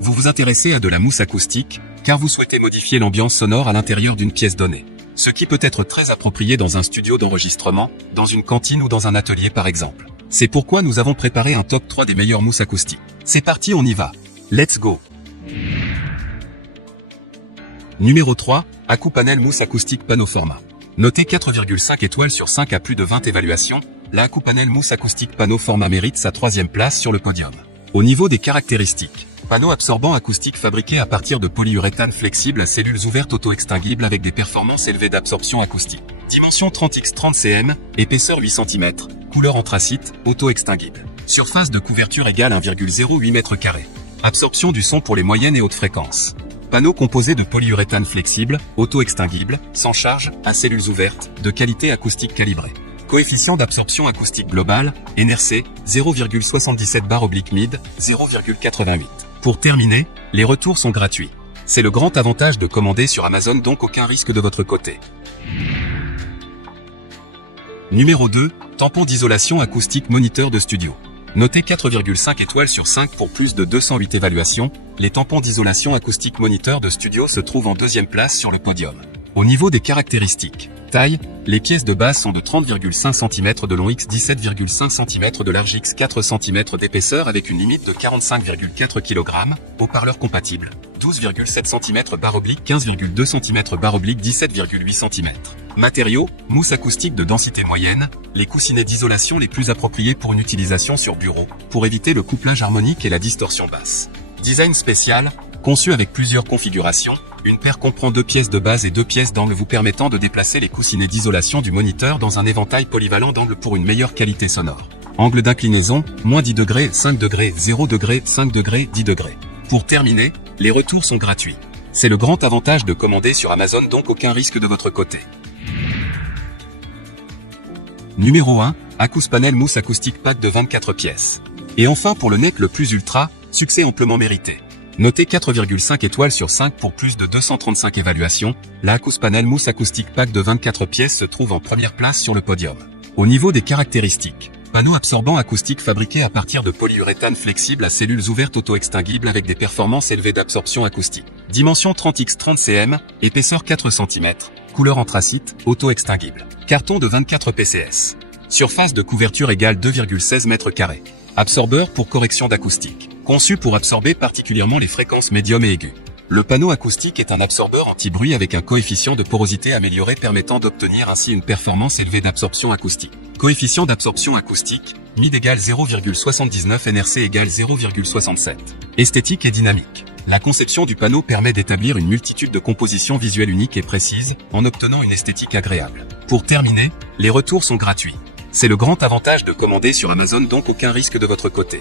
Vous vous intéressez à de la mousse acoustique, car vous souhaitez modifier l'ambiance sonore à l'intérieur d'une pièce donnée. Ce qui peut être très approprié dans un studio d'enregistrement, dans une cantine ou dans un atelier par exemple. C'est pourquoi nous avons préparé un top 3 des meilleures mousses acoustiques. C'est parti, on y va. Let's go. Numéro 3, Akupanel mousse acoustique Panoforma. Notée 4,5 étoiles sur 5 à plus de 20 évaluations, la Akupanel mousse acoustique Panoforma mérite sa 3e place sur le podium. Au niveau des caractéristiques, panneau absorbant acoustique fabriqué à partir de polyuréthane flexible à cellules ouvertes auto-extinguibles avec des performances élevées d'absorption acoustique. Dimension 30x30 cm, épaisseur 8 cm, couleur anthracite, auto-extinguible. Surface de couverture égale 1,08 m². Absorption du son pour les moyennes et hautes fréquences. Panneau composé de polyuréthane flexible, auto-extinguible, sans charge, à cellules ouvertes, de qualité acoustique calibrée. Coefficient d'absorption acoustique global, NRC, 0,77/mid, 0,88. Pour terminer, les retours sont gratuits. C'est le grand avantage de commander sur Amazon, donc aucun risque de votre côté. Numéro 2, tampon d'isolation acoustique moniteur de studio. Noté 4,5 étoiles sur 5 pour plus de 208 évaluations, les tampons d'isolation acoustique moniteur de studio se trouvent en 2e place sur le podium. Au niveau des caractéristiques, taille, les pièces de base sont de 30,5 cm de long x 17,5 cm de large x 4 cm d'épaisseur avec une limite de 45,4 kg, haut-parleur compatible, 12,7 cm/15,2 cm/17,8 cm. Matériaux, mousse acoustique de densité moyenne, les coussinets d'isolation les plus appropriés pour une utilisation sur bureau, pour éviter le couplage harmonique et la distorsion basse. Design spécial, conçu avec plusieurs configurations, une paire comprend 2 pièces de base et 2 pièces d'angle vous permettant de déplacer les coussinets d'isolation du moniteur dans un éventail polyvalent d'angles pour une meilleure qualité sonore. Angle d'inclinaison, moins 10 degrés, 5 degrés, 0 degrés, 5 degrés, 10 degrés. Pour terminer, les retours sont gratuits. C'est le grand avantage de commander sur Amazon, donc aucun risque de votre côté. Numéro 1, Akuspanel mousse acoustique pack de 24 pièces. Et enfin pour le net le plus ultra, succès amplement mérité. Noté 4,5 étoiles sur 5 pour plus de 235 évaluations, la Akuspanel mousse acoustique pack de 24 pièces se trouve en première place sur le podium. Au niveau des caractéristiques, panneau absorbant acoustique fabriqué à partir de polyuréthane flexible à cellules ouvertes auto-extinguibles avec des performances élevées d'absorption acoustique. Dimension 30x30 cm, épaisseur 4 cm, couleur anthracite, auto-extinguible. Carton de 24 PCS. Surface de couverture égale 2,16 m². Absorbeur pour correction d'acoustique. Conçu pour absorber particulièrement les fréquences médium et aiguës. Le panneau acoustique est un absorbeur anti-bruit avec un coefficient de porosité amélioré permettant d'obtenir ainsi une performance élevée d'absorption acoustique. Coefficient d'absorption acoustique, MID égale 0,79, NRC égale 0,67. Esthétique et dynamique. La conception du panneau permet d'établir une multitude de compositions visuelles uniques et précises, en obtenant une esthétique agréable. Pour terminer, les retours sont gratuits. C'est le grand avantage de commander sur Amazon, donc aucun risque de votre côté.